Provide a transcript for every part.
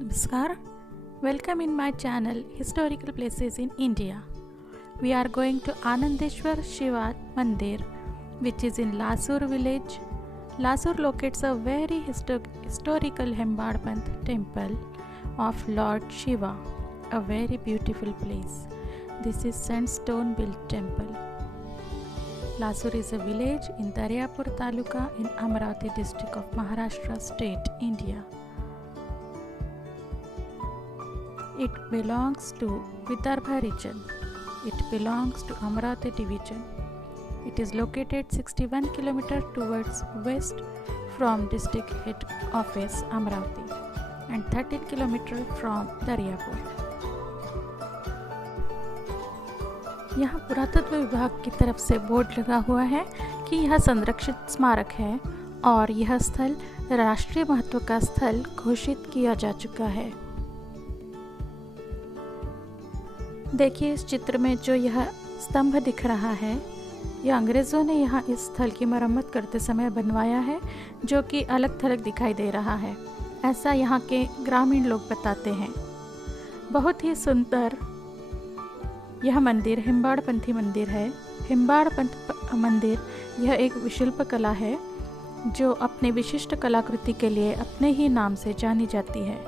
Namaskar. Welcome in my channel Historical Places in India. We are going to Anandeshwar Shiva Mandir, which is in Lasur village. Lasur locates a very historical Hembadpant temple of Lord Shiva, a very beautiful place. This is sandstone built temple. Lasur is a village in Daryapur Taluka in Amravati district of Maharashtra state, India. It belongs to Vidarbha region. It belongs to Amravati division. It is located 61 km towards west from district head office Amravati and 13 km from Daryapur. यहाँ पुरातत्व विभाग की तरफ से board लगा हुआ है कि यह संरक्षित स्मारक है और यह स्थल राष्ट्रीय महत्व का स्थल घोषित किया जा चुका है। देखिए इस चित्र में जो यह स्तंभ दिख रहा है, यह अंग्रेज़ों ने यहाँ इस स्थल की मरम्मत करते समय बनवाया है, जो कि अलग थलग दिखाई दे रहा है। ऐसा यहाँ के ग्रामीण लोग बताते हैं। बहुत ही सुंदर यह मंदिर हिम्बाड़पंथी मंदिर है। हिम्बाड़पंथ मंदिर यह एक विशिल्प कला है जो अपने विशिष्ट कलाकृति के लिए अपने ही नाम से जानी जाती है।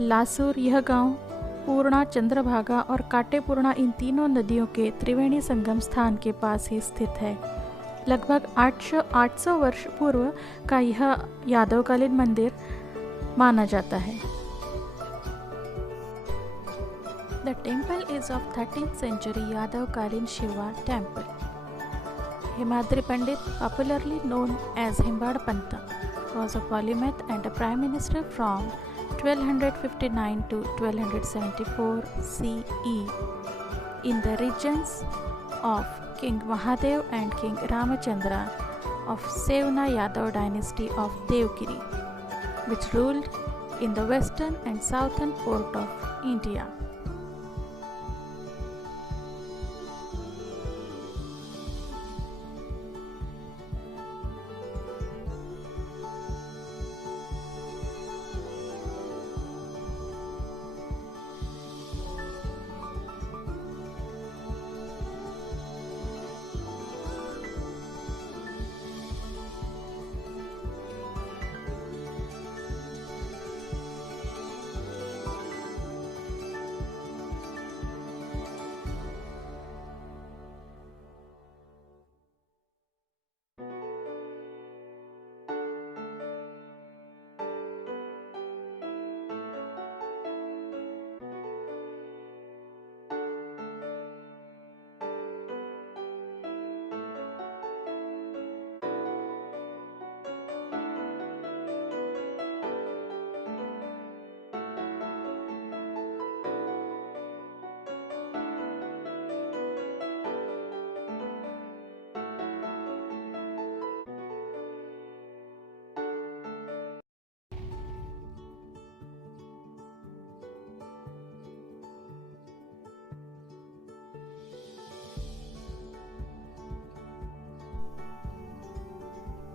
लासुर यह गांव पूर्णा, चंद्रभागा और काटेपूर्णा इन तीनों नदियों के त्रिवेणी संगम स्थान के पास ही स्थित है। लगभग 800 वर्ष पूर्व का यह यादवकालीन मंदिर माना जाता है। The temple is of 13th century Yadavkalin Shiva temple. Himadri Pandit, popularly known as Himbadpanta, was a polymath and a prime minister from 1259 to 1274 CE in the regions of King Mahadev and King Ramachandra of Sevna Yadav dynasty of Devgiri, which ruled in the western and southern part of India.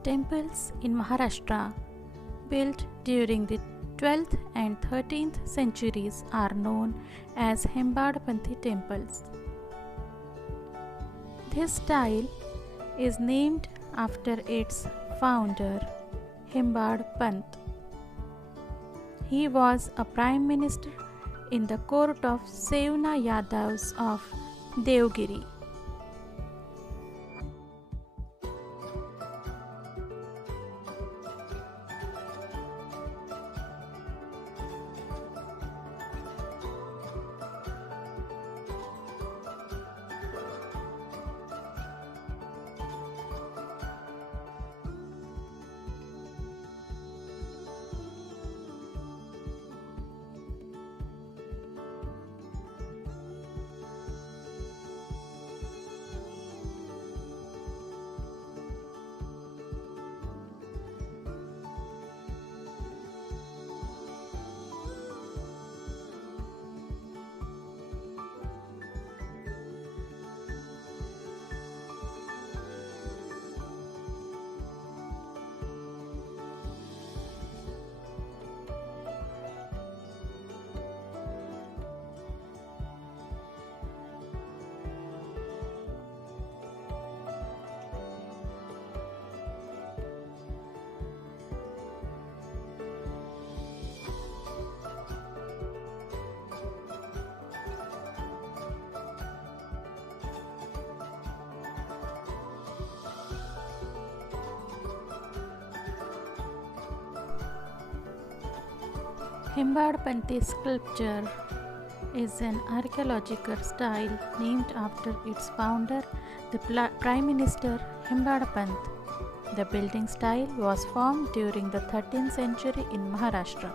Temples in Maharashtra built during the 12th and 13th centuries are known as Hembadpanthi temples. This style is named after its founder, Himbad Pant. He was a prime minister in the court of Sevna Yadavs of Devgiri. Himbadpanti sculpture is an archaeological style named after its founder, the Prime Minister Himbadpant. The building style was formed during the 13th century in Maharashtra.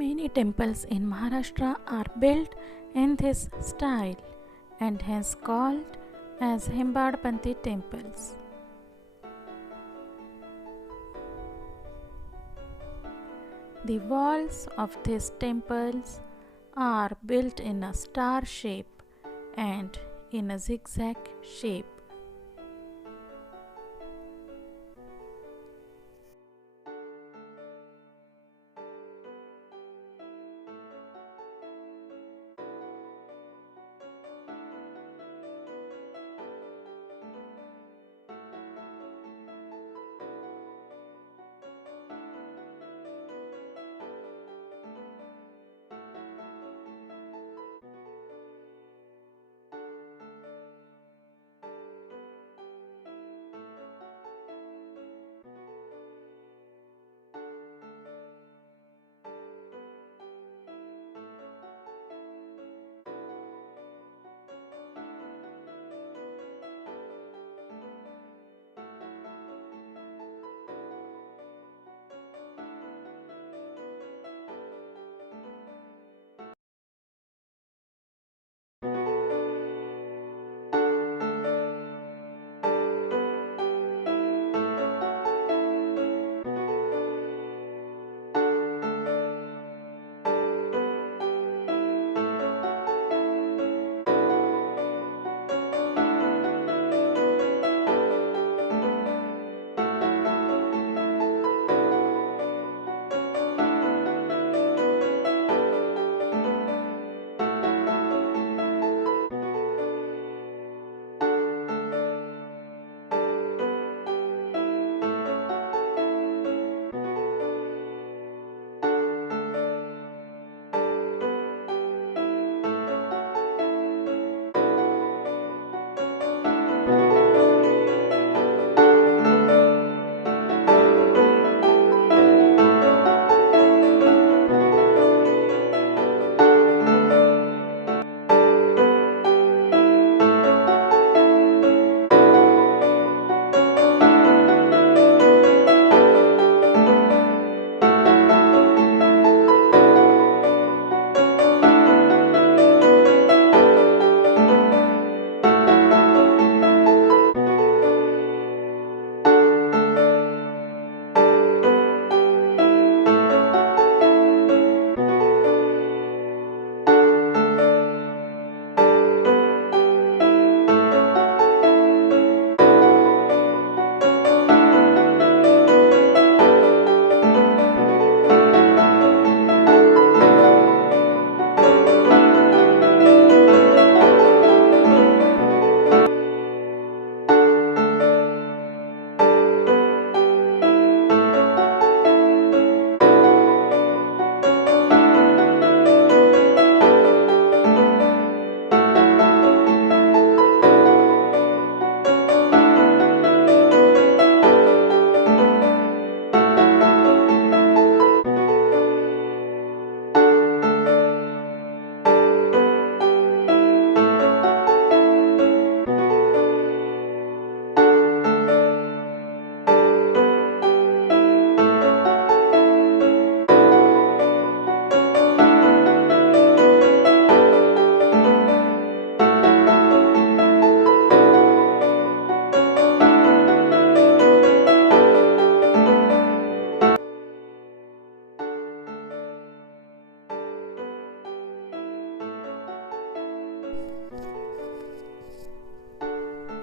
Many temples in Maharashtra are built in this style and hence called as Himbadpanti temples. The walls of these temples are built in a star shape and in a zigzag shape.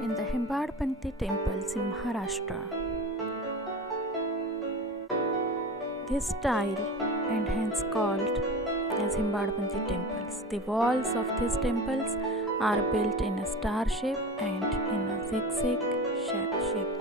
in the Himbadpanti temples in Maharashtra. This style and hence called as Himbadpanti temples. The walls of these temples are built in a star shape and in a zigzag shape.